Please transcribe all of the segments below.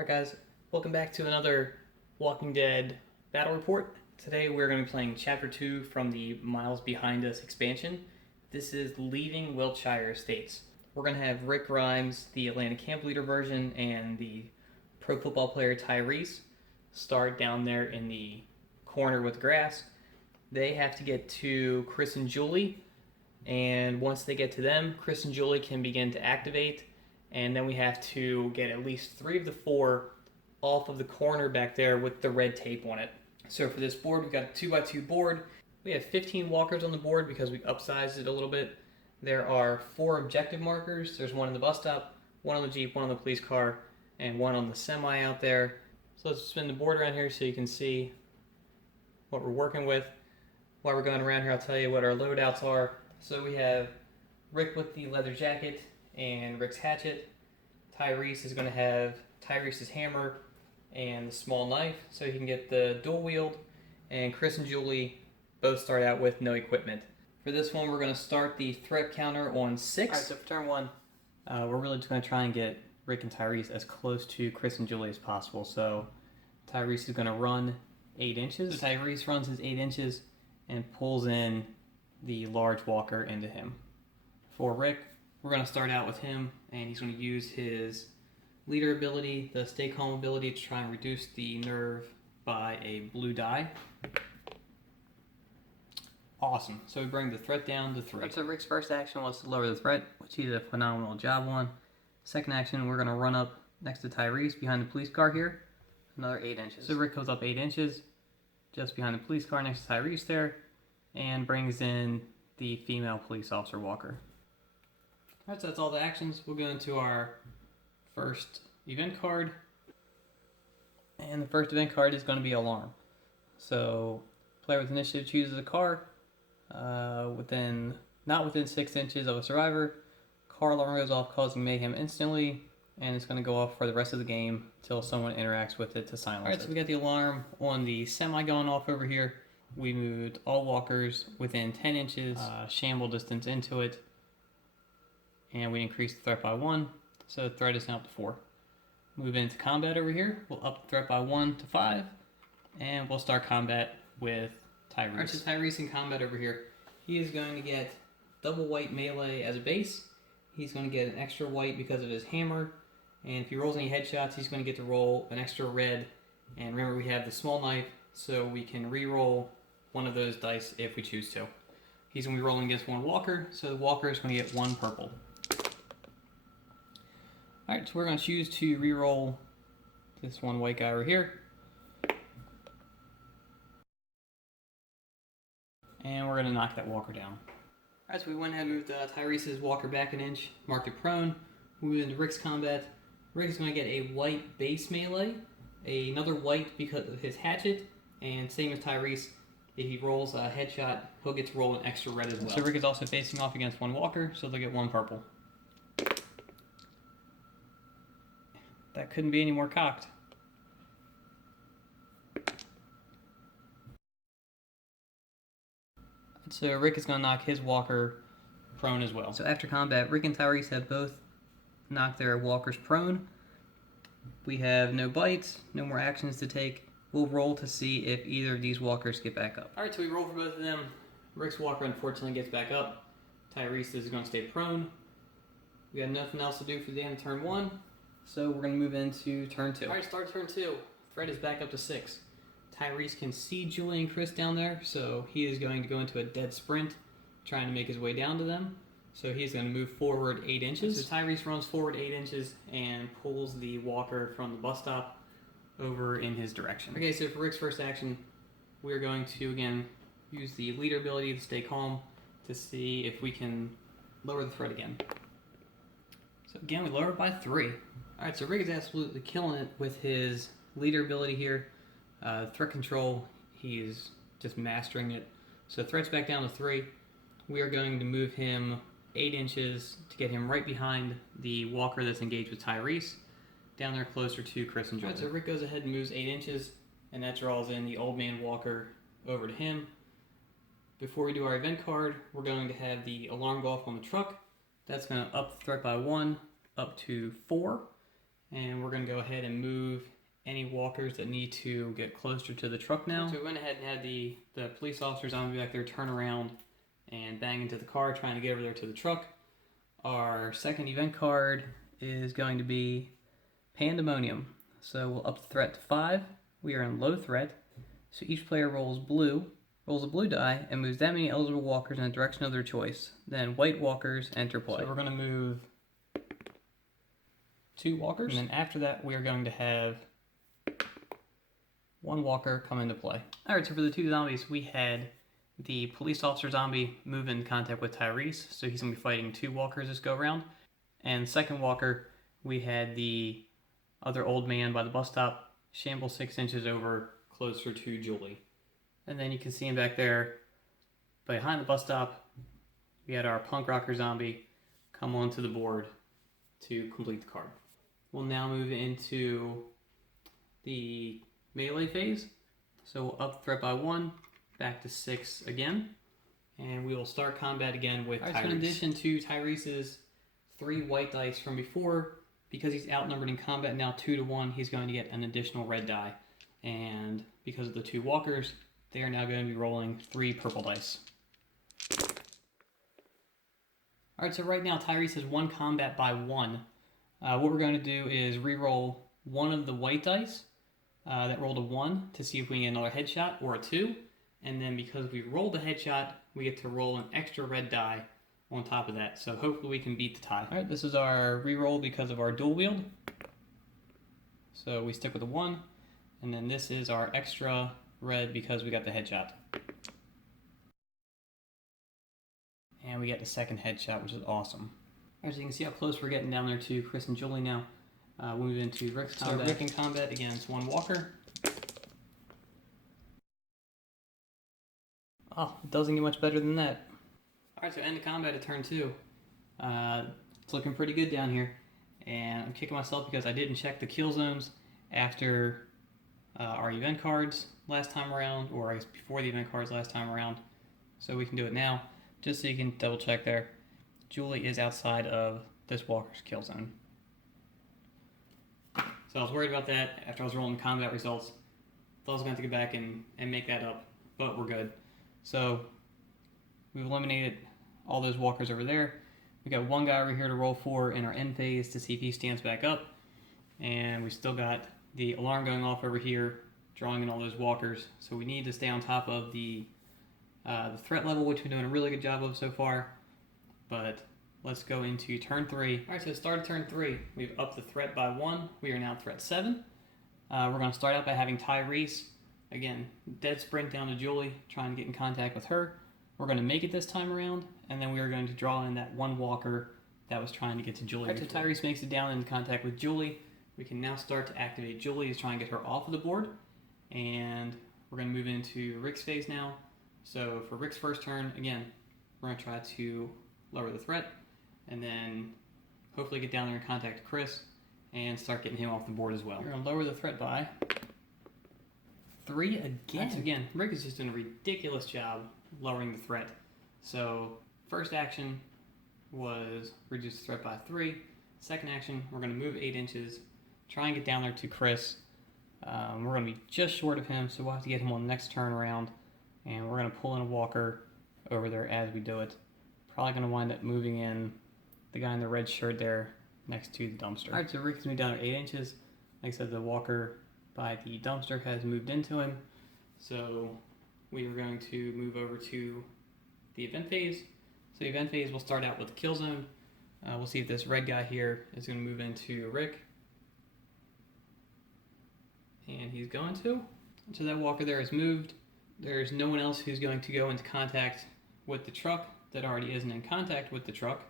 Alright guys, welcome back to another Walking Dead battle report. Today we're going to be playing Chapter 2 from the Miles Behind Us expansion. This is Leaving Wiltshire Estates. We're going to have Rick Grimes, the Atlanta Camp Leader version, and the pro football player Tyreese start down there in the corner with grass. They have to get to Chris and Julie, and once they get to them, Chris and Julie can begin to activate. And then we have to get at least 3 of the 4 off of the corner back there with the red tape on it. So for this board, we've got a 2x2 board. We have 15 walkers on the board because we upsized it a little bit. There are 4 objective markers. There's one in the bus stop, one on the Jeep, one on the police car, and one on the semi out there. So let's spin the board around here so you can see what we're working with. While we're going around here, I'll tell you what our loadouts are. So we have Rick with the leather jacket and Rick's hatchet. Tyreese is going to have Tyreese's hammer and the small knife so he can get the dual wield. And Chris and Julie both start out with no equipment. For this one, we're going to start the threat counter on 6. Alright, so for turn 1, we're really just going to try and get Rick and Tyreese as close to Chris and Julie as possible. So Tyreese is going to run 8 inches. So Tyreese runs his 8 inches and pulls in the large walker into him. For Rick, we're going to start out with him, and he's going to use his leader ability, the stay calm ability, to try and reduce the nerve by a blue die. Awesome. So we bring the threat down to 3. So Rick's first action was to lower the threat, which he did a phenomenal job on. Second action, we're going to run up next to Tyreese behind the police car here. Another 8 inches. So Rick goes up 8 inches just behind the police car next to Tyreese there and brings in the female police officer walker. Alright, so that's all the actions. We'll go into our first event card. And the first event card is going to be alarm. So, player with initiative chooses a car not within 6 inches of a survivor. Car alarm goes off, causing mayhem instantly, and it's going to go off for the rest of the game until someone interacts with it to silence it. Alright, so we got the alarm on the semi going off over here. We moved all walkers within 10 inches, shamble distance into it. And we increased the threat by 1, so the threat is now up to 4. Move into combat over here. We'll up the threat by 1 to 5, and we'll start combat with Tyreese. Alright, so Tyreese in combat over here. He is going to get double white melee as a base. He's going to get an extra white because of his hammer, and if he rolls any headshots, he's going to get to roll an extra red. And remember, we have the small knife, so we can re-roll one of those dice if we choose to. He's going to be rolling against one walker, so the walker is going to get 1 purple. Alright, so we're going to choose to re-roll this one white guy over here. And we're going to knock that walker down. Alright, so we went ahead and moved Tyreese's walker back an inch, marked it prone, moved into Rick's combat. Rick is going to get a white base melee, another white because of his hatchet, and same as Tyreese, if he rolls a headshot, he'll get to roll an extra red as well. So Rick is also facing off against one walker, so they'll get 1 purple. That couldn't be any more cocked. So Rick is going to knock his walker prone as well. So after combat, Rick and Tyreese have both knocked their walkers prone. We have no bites, no more actions to take. We'll roll to see if either of these walkers get back up. Alright, so we roll for both of them. Rick's walker unfortunately gets back up. Tyreese is going to stay prone. We got nothing else to do for the end of turn 1. So we're going to move into turn 2. Alright, start turn 2. Threat is back up to 6. Tyreese can see Julie and Chris down there, so he is going to go into a dead sprint, trying to make his way down to them. So he's going to move forward 8 inches. So Tyreese runs forward 8 inches and pulls the walker from the bus stop over in his direction. Okay, so for Rick's first action, we're going to, again, use the leader ability to stay calm to see if we can lower the threat again. So again, we lower it by 3. Alright, so Rick is absolutely killing it with his leader ability here. Threat control, he's just mastering it. So threat's back down to 3. We are going to move him 8 inches to get him right behind the walker that's engaged with Tyreese, down there closer to Chris and Julie. Alright, so Rick goes ahead and moves 8 inches, and that draws in the old man walker over to him. Before we do our event card, we're going to have the alarm go off on the truck. That's going to up the threat by 1, up to 4. And we're going to go ahead and move any walkers that need to get closer to the truck now. So we went ahead and had the police officers on back there turn around and bang into the car, trying to get over there to the truck. Our second event card is going to be Pandemonium. So we'll up the threat to 5. We are in low threat. So each player rolls a blue die, and moves that many eligible walkers in the direction of their choice. Then white walkers enter play. So we're going to move 2 walkers, and then after that we are going to have 1 walker come into play. Alright, so for the 2 zombies, we had the police officer zombie move in contact with Tyreese, so he's going to be fighting 2 walkers this go round. And second walker, we had the other old man by the bus stop, shamble 6 inches over, closer to Julie. And then you can see him back there behind the bus stop. We had our punk rocker zombie come onto the board to complete the card. We'll now move into the melee phase. So we'll up the threat by 1, back to 6 again. And we will start combat again with Tyreese. So in addition to Tyreese's 3 white dice from before, because he's outnumbered in combat now 2 to 1, he's going to get an additional red die. And because of the 2 walkers, they are now going to be rolling 3 purple dice. Alright, so right now Tyreese has 1 combat by 1. What we're going to do is re-roll 1 of the white dice that rolled a 1 to see if we can get another headshot or a 2. And then because we rolled a headshot, we get to roll an extra red die on top of that. So hopefully we can beat the tie. Alright, this is our re-roll because of our dual wield. So we stick with a 1. And then this is our extra red because we got the headshot. And we get the second headshot, which is awesome. As you can see how close we're getting down there to Chris and Julie now. We'll move into Rick's combat. So Rick in combat against 1 walker. Oh, it doesn't get much better than that. Alright, so end of combat at turn 2. It's looking pretty good down here. And I'm kicking myself because I didn't check the kill zones after our event cards last time around, or I guess before the event cards last time around. So we can do it now, just so you can double check there. Julie is outside of this walker's kill zone. So I was worried about that after I was rolling combat results. Thought I was going to have to go back and make that up, but we're good. So we've eliminated all those walkers over there. We got 1 guy over here to roll for in our end phase to see if he stands back up. And we still got the alarm going off over here, drawing in all those walkers. So we need to stay on top of the threat level, which we're doing a really good job of so far. But let's go into turn 3. Alright, so start of turn 3. We've upped the threat by 1. We are now threat 7. We're going to start out by having Tyreese, again, dead sprint down to Julie, trying to get in contact with her. We're going to make it this time around, and then we are going to draw in that 1 walker that was trying to get to Julie. Right, so Tyreese makes it down in contact with Julie. We can now start to activate Julie to try and get her off of the board. And we're going to move into Rick's phase now. So for Rick's first turn, again, we're going to try to lower the threat, and then hopefully get down there and contact Chris and start getting him off the board as well. We're going to lower the threat by 3 again. Again, Rick is just doing a ridiculous job lowering the threat. So first action was reduce the threat by 3. Second action, we're going to move 8 inches, try and get down there to Chris. We're going to be just short of him, so we'll have to get him on the next turn around, and we're going to pull in a walker over there as we do it. Probably going to wind up moving in the guy in the red shirt there next to the dumpster. Alright, so Rick's moved down to 8 inches. Like I said, the walker by the dumpster has moved into him. So we are going to move over to the event phase. So the event phase will start out with the kill zone. We'll see if this red guy here is going to move into Rick. And he's going to. So that walker there is moved. There's no one else who's going to go into contact with the truck that already isn't in contact with the truck.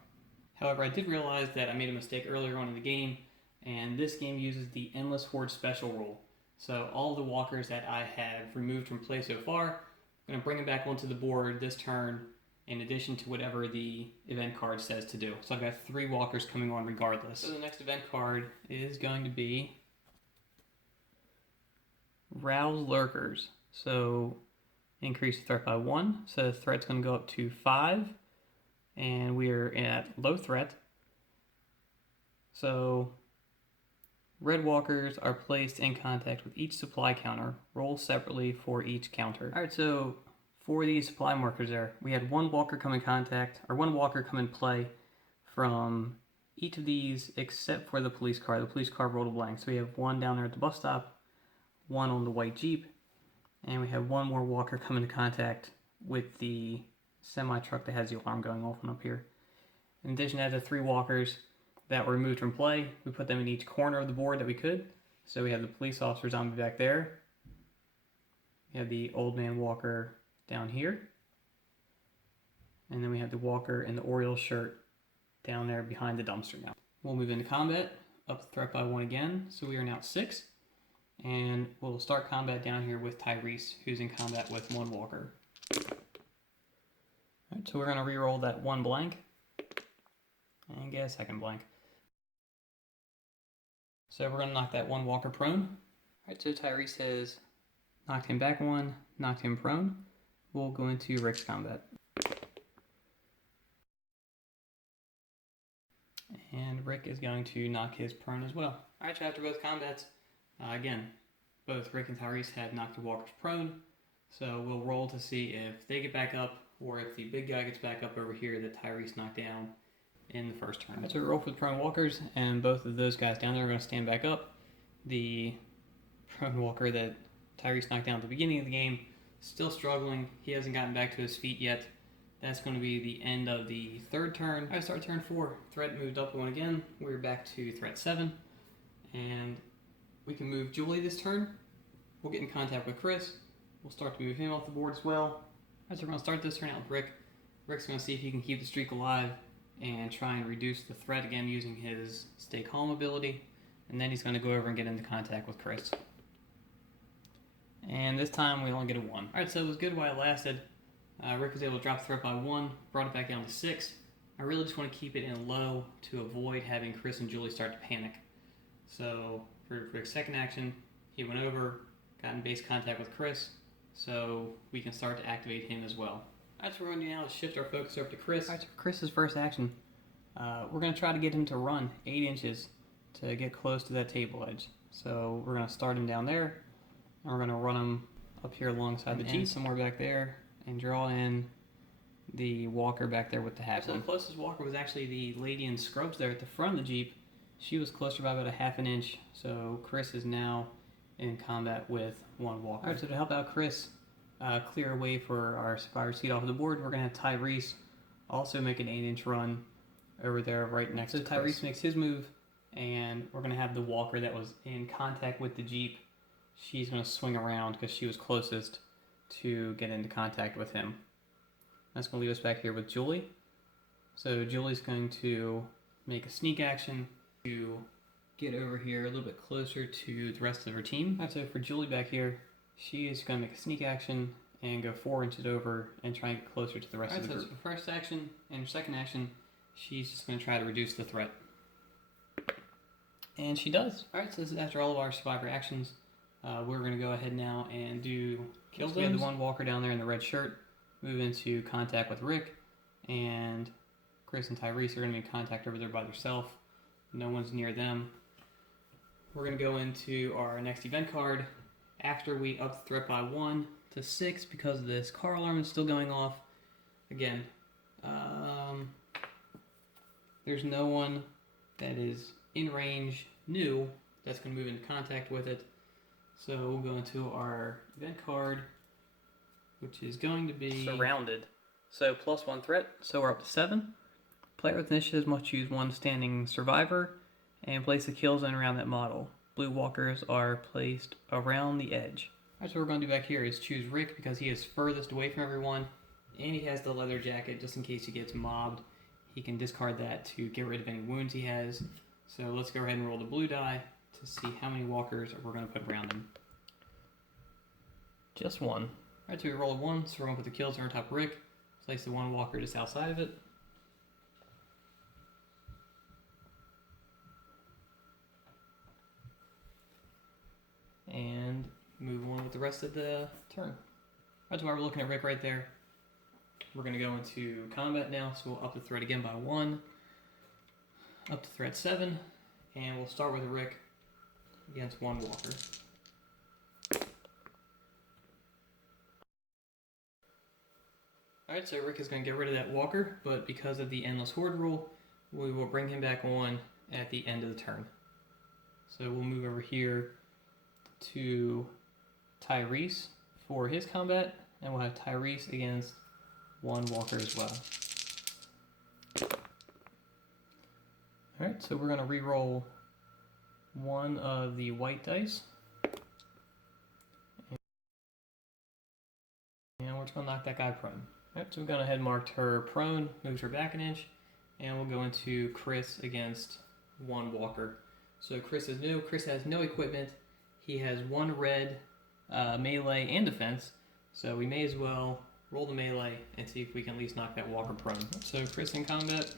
However, I did realize that I made a mistake earlier on in the game, and this game uses the Endless Horde special rule. So all the walkers that I have removed from play so far, I'm going to bring them back onto the board this turn, in addition to whatever the event card says to do. So I've got 3 walkers coming on regardless. So the next event card is going to be Rouse Lurkers. So increase the threat by 1. So the threat's going to go up to 5. And we are at low threat. So Red walkers are placed in contact with each supply counter. Roll separately for each counter. Alright, so for these supply markers there, we had one walker come in contact, or one walker come in play from each of these except for the police car. The police car rolled a blank. So we have one down there at the bus stop, one on the white Jeep, and we have one more walker come into contact with the semi-truck that has the alarm going off and up here. In addition to the 3 walkers that were removed from play, we put them in each corner of the board that we could. So we have the police officer zombie back there. We have the old man walker down here. And then we have the walker in the Orioles shirt down there behind the dumpster now. We'll move into combat, up the threat by 1 again. So we are now 6. And we'll start combat down here with Tyreese, who's in combat with 1 walker. Alright, so we're going to re-roll that 1 blank. And get a 2nd blank. So we're going to knock that 1 walker prone. Alright, so Tyreese has knocked him back 1, knocked him prone. We'll go into Rick's combat. And Rick is going to knock his prone as well. Alright, so after both combats, again, both Rick and Tyreese had knocked the walkers prone. So we'll roll to see if they get back up, or if the big guy gets back up over here that Tyreese knocked down in the first turn. So we roll for the prone walkers, and both of those guys down there are going to stand back up. The prone walker that Tyreese knocked down at the beginning of the game, still struggling. He hasn't gotten back to his feet yet. That's going to be the end of the 3rd turn. I start turn 4. Threat moved up 1 again. We're back to threat 7. And we can move Julie this turn. We'll get in contact with Chris. We'll start to move him off the board as well. Alright, so we're going to start this turn out with Rick. Rick's going to see if he can keep the streak alive and try and reduce the threat again using his Stay Calm ability. And then he's going to go over and get into contact with Chris. And this time we only get a 1. Alright, so it was good while it lasted. Rick was able to drop the threat by 1, brought it back down to 6. I really just want to keep it in low to avoid having Chris and Julie start to panic. So for Rick's 2nd action, he went over, got in base contact with Chris, so we can start to activate him as well. Alright, so what we're going to do now is shift our focus over to Chris. Alright, so for Chris's first action, we're going to try to get him to run 8 inches to get close to that table edge. So we're going to start him down there, and we're going to run him up here alongside the Jeep, somewhere back there, and draw in the walker back there with the hat. So the closest walker was actually the lady in scrubs there at the front of the Jeep. She was closer by about a ½ inch, so Chris is now in combat with 1 walker. Alright, so to help out Chris clear a way for our survivor seat off the board, we're going to have Tyreese also make an 8-inch run over there right next to Chris. Tyreese makes his move, and we're going to have the walker that was in contact with the Jeep. She's going to swing around because she was closest to get into contact with him. That's going to leave us back here with Julie. So Julie's going to make a sneak action to get over here a little bit closer to the rest of her team. Alright, so for Julie back here, she is going to make a sneak action and go 4 inches over and try and get closer to the rest of the group. So for first action and her 2nd action, she's just going to try to reduce the threat. And she does. Alright, so this is after all of our survivor actions. We're going to go ahead now and do kill zones. We have the 1 walker down there in the red shirt move into contact with Rick, and Chris and Tyreese are going to be in contact over there by themselves. No one's near them. We're going to go into our next event card after we up the threat by 1 to 6 because this car alarm is still going off. Again, there's no one that is in range new that's going to move into contact with it. So we'll go into our event card, which is going to be surrounded. So +1 threat, so we're up to 7. Player with initiative must choose 1 standing survivor and place a kill zone around that model. Blue walkers are placed around the edge. Alright, so what we're going to do back here is choose Rick because he is furthest away from everyone, and he has the leather jacket just in case he gets mobbed. He can discard that to get rid of any wounds he has. So let's go ahead and roll the blue die to see how many walkers we're going to put around him. Just 1. Alright, so we roll a 1, so we're going to put the kill zone on top of Rick. Place the 1 walker just outside of it. And move on with the rest of the turn. That's why we're looking at Rick right there. We're going to go into combat now, so we'll up the threat again by 1. Up to threat 7. And we'll start with Rick. against one walker. Alright, so Rick is going to get rid of that walker, but because of the endless horde rule, we will bring him back on at the end of the turn. So we'll move over here to Tyreese for his combat, and we'll have Tyreese against one walker as well. Alright, so we're going to re-roll one of the white dice. And we're just going to knock that guy prone. Alright, so we've gone ahead and marked her prone, moves her back an inch, and we'll go into Chris against one walker. So Chris is new. Chris has no equipment. He has one red melee and defense, so we may as well roll the melee and see if we can at least knock that walker prone. So Chris in combat.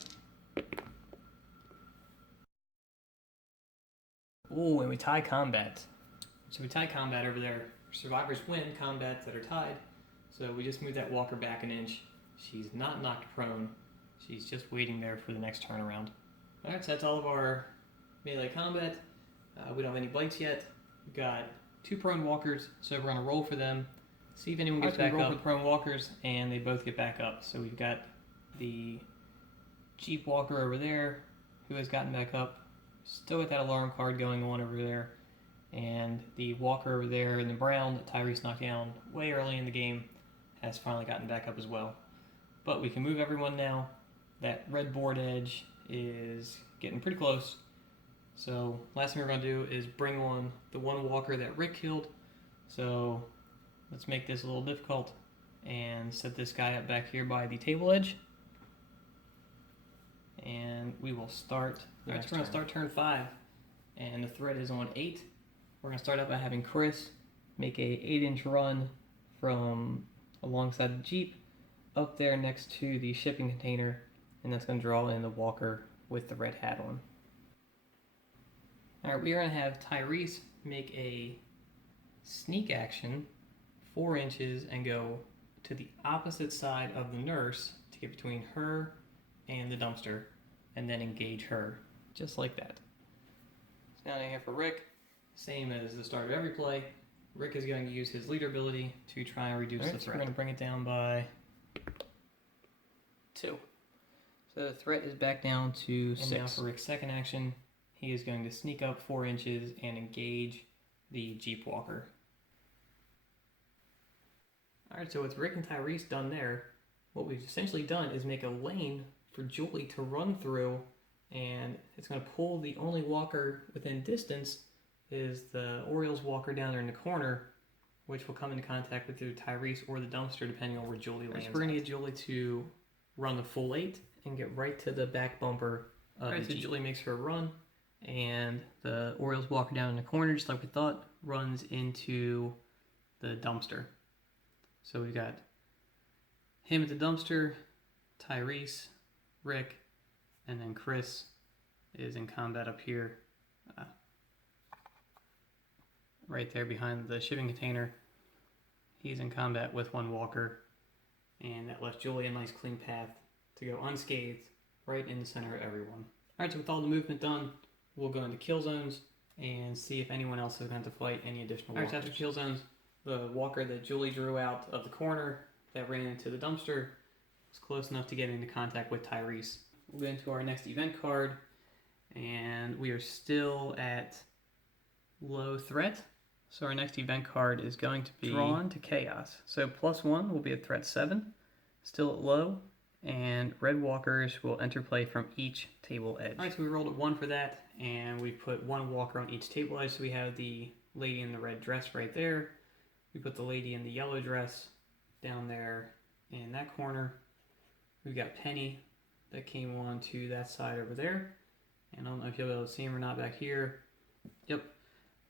Ooh, and we tie combat. So we tie combat over there. Survivors win combats that are tied. So we just move that walker back an inch. She's not knocked prone. She's just waiting there for the next turnaround. Alright, so that's all of our melee combat. We don't have any bites yet. We've got 2 prone walkers, so we're going to roll for them. See if anyone gets back up. Roll for prone walkers, and they both get back up. So we've got the Jeep walker over there, who has gotten back up. Still with that alarm card going on over there. And the walker over there in the brown that Tyreese knocked down way early in the game has finally gotten back up as well. But we can move everyone now. That red board edge is getting pretty close. So last thing we're going to do is bring on the one walker that Rick killed. So let's make this a little difficult and set this guy up back here by the table edge. And we will start. Alright, so we're going to start turn 5. And the threat is on 8. We're going to start out by having Chris make a 8-inch run from alongside the Jeep up there next to the shipping container, and that's going to draw in the walker with the red hat on. Alright, we are going to have Tyreese make a sneak action 4 inches and go to the opposite side of the nurse to get between her and the dumpster, and then engage her, just like that. So now here for Rick, same as the start of every play, Rick is going to use his leader ability to try and reduce the threat. So we're going to bring it down by 2. So the threat is back down to 6. And now for Rick's second action, he is going to sneak up 4 inches and engage the Jeep walker. Alright, so with Rick and Tyreese done there, what we've essentially done is make a lane for Julie to run through, and it's going to pull the only walker within distance is the Orioles walker down there in the corner, which will come into contact with either Tyreese or the dumpster depending on where Julie lands. We're going to get Julie to run the full 8 and get right to the back bumper of the Jeep. So Julie makes her run, and the Orioles walker down in the corner, just like we thought, runs into the dumpster. So we've got him at the dumpster, Tyreese, Rick, and then Chris is in combat up here, right there behind the shipping container. He's in combat with one walker, and that left Julie a nice clean path to go unscathed right in the center of everyone. Alright, so with all the movement done, we'll go into kill zones and see if anyone else is going to fight any additional walkers. Alright, so after kill zones, the walker that Julie drew out of the corner that ran into the dumpster was close enough to get into contact with Tyreese. We'll go into our next event card, and we are still at low threat. So our next event card is going to be Drawn to Chaos. So +1 will be at threat 7, still at low, and red walkers will enter play from each table edge. Alright, so we rolled a 1 for that, and we put one walker on each table edge. So we have the lady in the red dress right there. We put the lady in the yellow dress down there in that corner. We've got Penny that came on to that side over there. And I don't know if you'll be able to see him or not back here. Yep,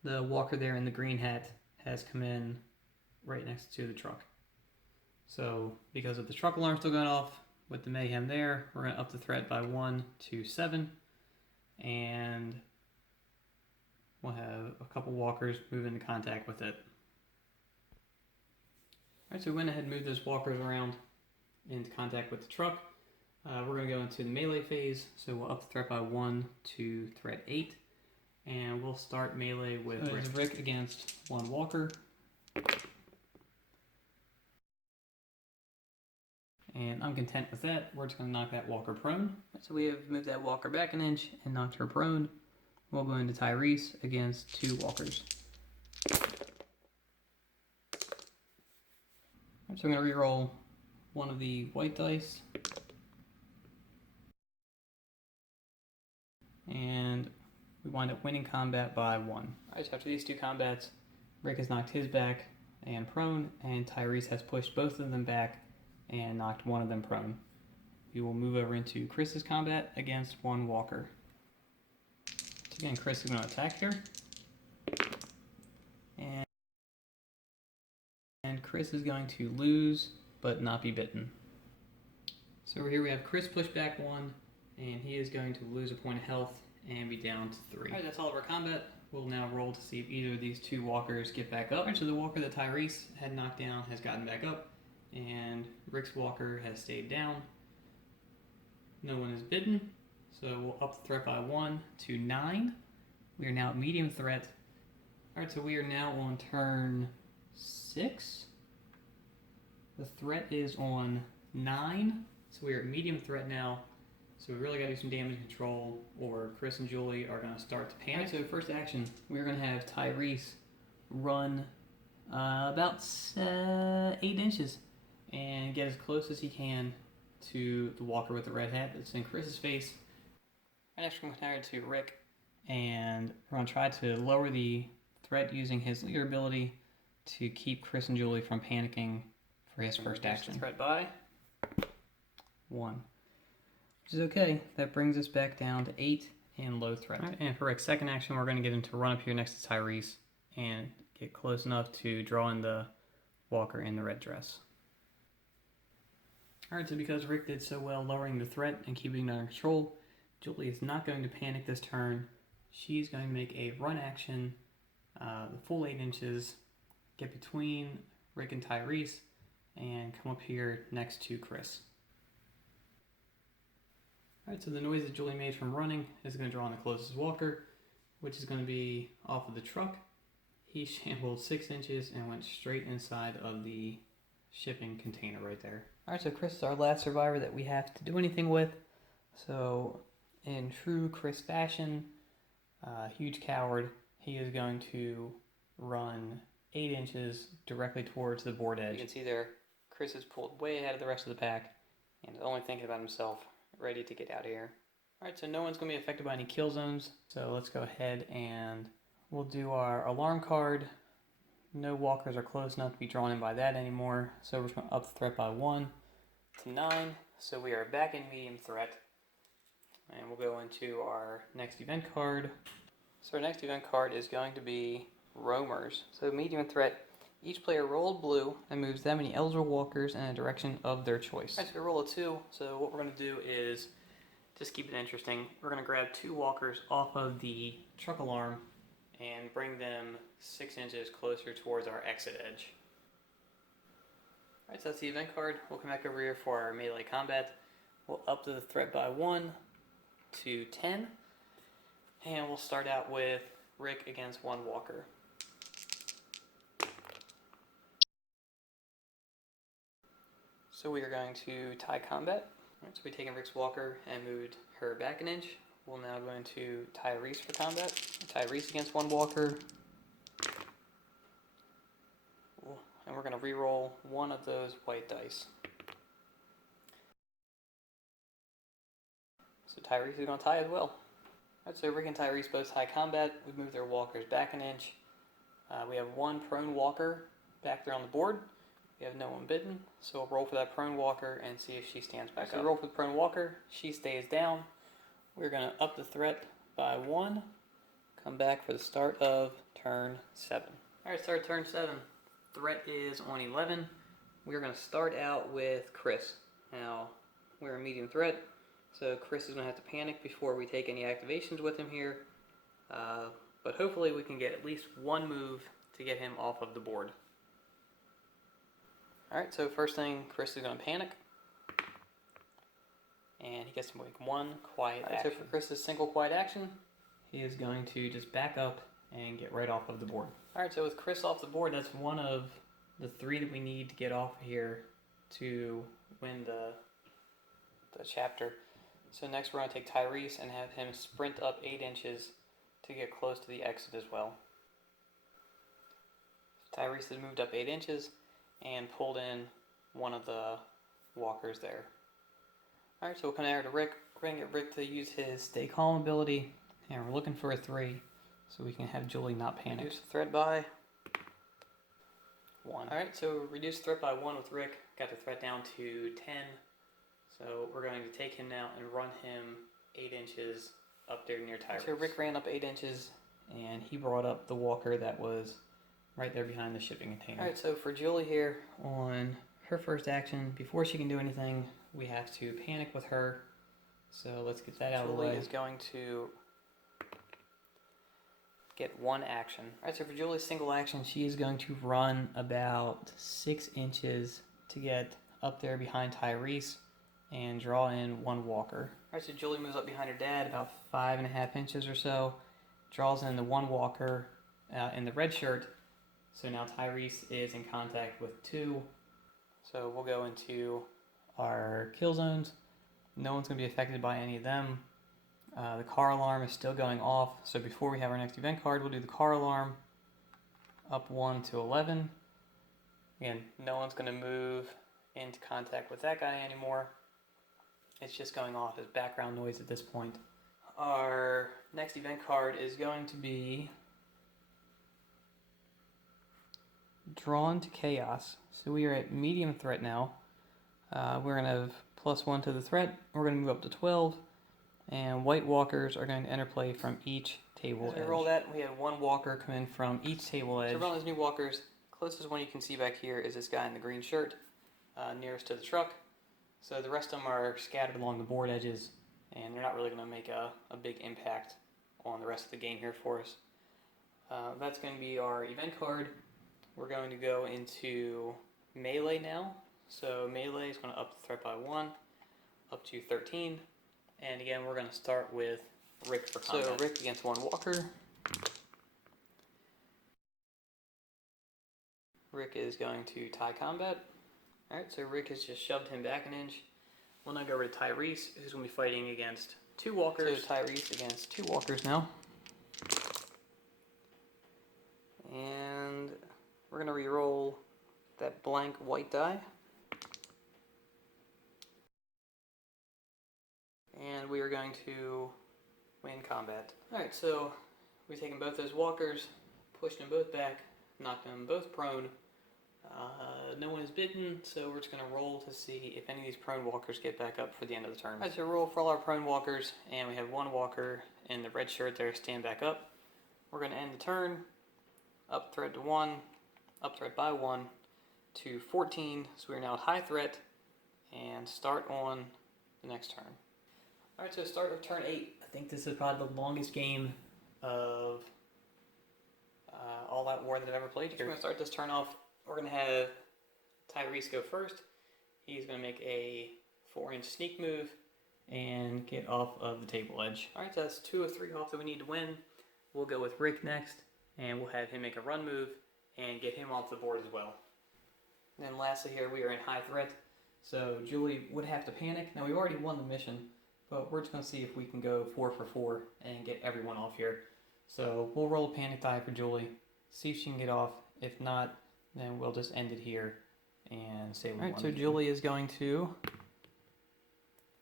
the walker there in the green hat has come in right next to the truck. So because of the truck alarm still going off, with the mayhem there, we're going to up the threat by 1 to 7. And we'll have a couple walkers move into contact with it. Alright, so we went ahead and moved those walkers around into contact with the truck. We're going to go into the melee phase, so we'll up the threat by 1 to threat 8. And we'll start melee with Rick against one walker. And I'm content with that. We're just going to knock that walker prone. So we have moved that walker back an inch and knocked her prone. We'll go into Tyreese against two walkers. So I'm going to reroll one of the white dice. And we wind up winning combat by 1. Alright, so after these two combats, Rick has knocked his back and prone, and Tyreese has pushed both of them back and knocked one of them prone. We will move over into Chris's combat against one walker. So again, Chris is going to attack here. And Chris is going to lose, but not be bitten. So over here we have Chris push back 1, and he is going to lose a point of health and be down to 3. Alright, that's all of our combat. We'll now roll to see if either of these two walkers get back up. Alright, so the walker that Tyreese had knocked down has gotten back up, and Rick's walker has stayed down. No one is bitten, so we'll up the threat by 1 to 9. We are now at medium threat. Alright, so we are now on turn 6. The threat is on 9, so we are at medium threat now. So we really got to do some damage control, or Chris and Julie are going to start to panic. So first action, we're going to have Tyreese run about 8 inches and get as close as he can to the walker with the red hat that's in Chris's face. Right next, we're going to turn to Rick, and we're going to try to lower the threat using his leader ability to keep Chris and Julie from panicking for his first action. Threat by 1. Which is okay. That brings us back down to 8 and low threat. Right. And for Rick's second action, we're going to get him to run up here next to Tyreese and get close enough to draw in the walker in the red dress. Alright, so because Rick did so well lowering the threat and keeping it under control, Julie is not going to panic this turn. She's going to make a run action, the full 8 inches, get between Rick and Tyreese, and come up here next to Chris. Alright, so the noise that Julie made from running is going to draw on the closest walker, which is going to be off of the truck. He shambled 6 inches and went straight inside of the shipping container right there. Alright, so Chris is our last survivor that we have to do anything with. So, in true Chris fashion, huge coward, he is going to run 8 inches directly towards the board edge. You can see there, Chris is pulled way ahead of the rest of the pack and is only thinking about himself, ready to get out of here. Alright, so no one's going to be affected by any kill zones, so let's go ahead and we'll do our alarm card. No walkers are close enough to be drawn in by that anymore, so we're just going to up the threat by 1 to 9, so we are back in medium threat. And we'll go into our next event card. So our next event card is going to be roamers. So medium threat, each player rolled blue and moves that many eligible walkers in a direction of their choice. Alright, so we roll a 2, so what we're going to do is just keep it interesting. We're going to grab 2 walkers off of the truck alarm and bring them 6 inches closer towards our exit edge. Alright, so that's the event card. We'll come back over here for our melee combat. We'll up the threat by 1 to 10, and we'll start out with Rick against one walker. So we are going to tie combat. Alright, so we've taken Rick's walker and moved her back an inch. We'll now go into Tyreese for combat. Tyreese against one walker. And we're going to re-roll one of those white dice. So Tyreese is going to tie as well. Alright, so Rick and Tyreese both tie combat. We've moved their walkers back an inch. We have one prone walker back there on the board. We have no one bitten, so we'll roll for that prone walker and see if she stands back up. So we roll for the prone walker. She stays down. We're going to up the threat by 1. Come back for the start of turn 7. Alright, start turn 7. Threat is on 11. We're going to start out with Chris. Now, we're a medium threat, so Chris is going to have to panic before we take any activations with him here. But hopefully we can get at least one move to get him off of the board. Alright, so first thing, Chris is going to panic. And he gets to make one quiet action. So for Chris's single quiet action, he is going to just back up and get right off of the board. Alright, so with Chris off the board, that's one of the 3 that we need to get off here to win the chapter. So next we're going to take Tyreese and have him sprint up 8 inches to get close to the exit as well. So Tyreese has moved up 8 inches and pulled in one of the walkers there. Alright, so we'll come over to Rick. We're going to get Rick to use his stay calm ability, and we're looking for a 3 so we can have Julie not panic. Reduce the threat by 1. Alright, so reduce the threat by 1 with Rick. Got the threat down to 10. So we're going to take him now and run him 8 inches up there near Tyreese. So Rick ran up 8 inches and he brought up the walker that was right there behind the shipping container. Alright, so for Julie here, on her first action, before she can do anything, we have to panic with her. So let's get that out of the way. Julie is going to get 1 action. Alright, so for Julie's single action, she is going to run about 6 inches to get up there behind Tyreese and draw in 1 walker. Alright, so Julie moves up behind her dad about 5.5 inches or so, draws in the 1 walker in the red shirt. So now Tyreese is in contact with 2. So we'll go into our kill zones. No one's going to be affected by any of them. The car alarm is still going off. So before we have our next event card, we'll do the car alarm up 1 to 11. Again, no one's going to move into contact with that guy anymore. It's just going off as background noise at this point. Our next event card is going to be Drawn to Chaos. So we are at medium threat now. We're going to have +1 to the threat. We're going to move up to 12. And white walkers are going to enter play from each table edge. We roll that. We had 1 walker come in from each table edge. So we're on those new walkers. Closest one you can see back here is this guy in the green shirt, nearest to the truck. So the rest of them are scattered along the board edges, and they're not really going to make a big impact on the rest of the game here for us. That's going to be our event card. We're going to go into melee now. So melee is going to up the threat by 1, up to 13. And again, we're going to start with Rick for combat. So Rick against 1 walker. Rick is going to tie combat. Alright, so Rick has just shoved him back an inch. We'll now go over to Tyreese, who's going to be fighting against 2 walkers. So Tyreese against 2 walkers now. And we're going to re-roll that blank white die. And we are going to win combat. Alright, so we've taken both those walkers, pushed them both back, knocked them both prone. No one is bitten, so we're just going to roll to see if any of these prone walkers get back up for the end of the turn. Alright, so roll for all our prone walkers, and we have 1 walker in the red shirt there, stand back up. We're going to end the turn, up threat to 1, up threat by 1 to 14, so we're now at high threat, and start on the next turn. Alright, so start of turn 8. I think this is probably the longest game of All Out War that I've ever played here. We're going to start this turn off. We're going to have Tyreese go first. He's going to make a 4-inch sneak move and get off of the table edge. Alright, so that's 2 of 3 off that we need to win. We'll go with Rick next, and we'll have him make a run move and get him off the board as well. And then lastly here, we are in high threat, so Julie would have to panic. Now, we've already won the mission, but we're just going to see if we can go 4 for 4 and get everyone off here. So we'll roll a panic die for Julie, see if she can get off. If not, then we'll just end it here and say we won. Alright, so Julie is going to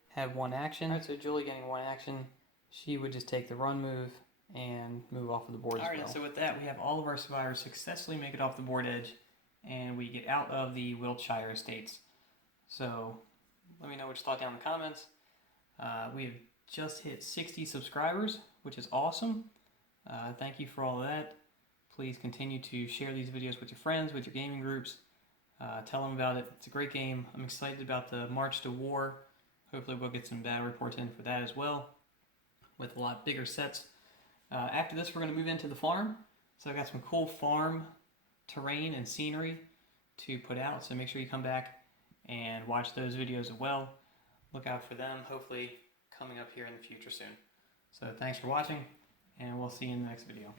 have 1 action. Alright, so Julie getting 1 action. She would just take the run move and move off of the board as well. Alright, so with that, we have all of our survivors successfully make it off the board edge, and we get out of the Wiltshire Estates. So let me know what you thought down in the comments. We've just hit 60 subscribers, which is awesome. Thank you for all of that. Please continue to share these videos with your friends, with your gaming groups. Tell them about it. It's a great game. I'm excited about the March to War. Hopefully we'll get some battle reports in for that as well, with a lot bigger sets. After this, we're going to move into the farm. So I've got some cool farm terrain and scenery to put out. So make sure you come back and watch those videos as well. Look out for them, hopefully coming up here in the future soon. So thanks for watching, and we'll see you in the next video.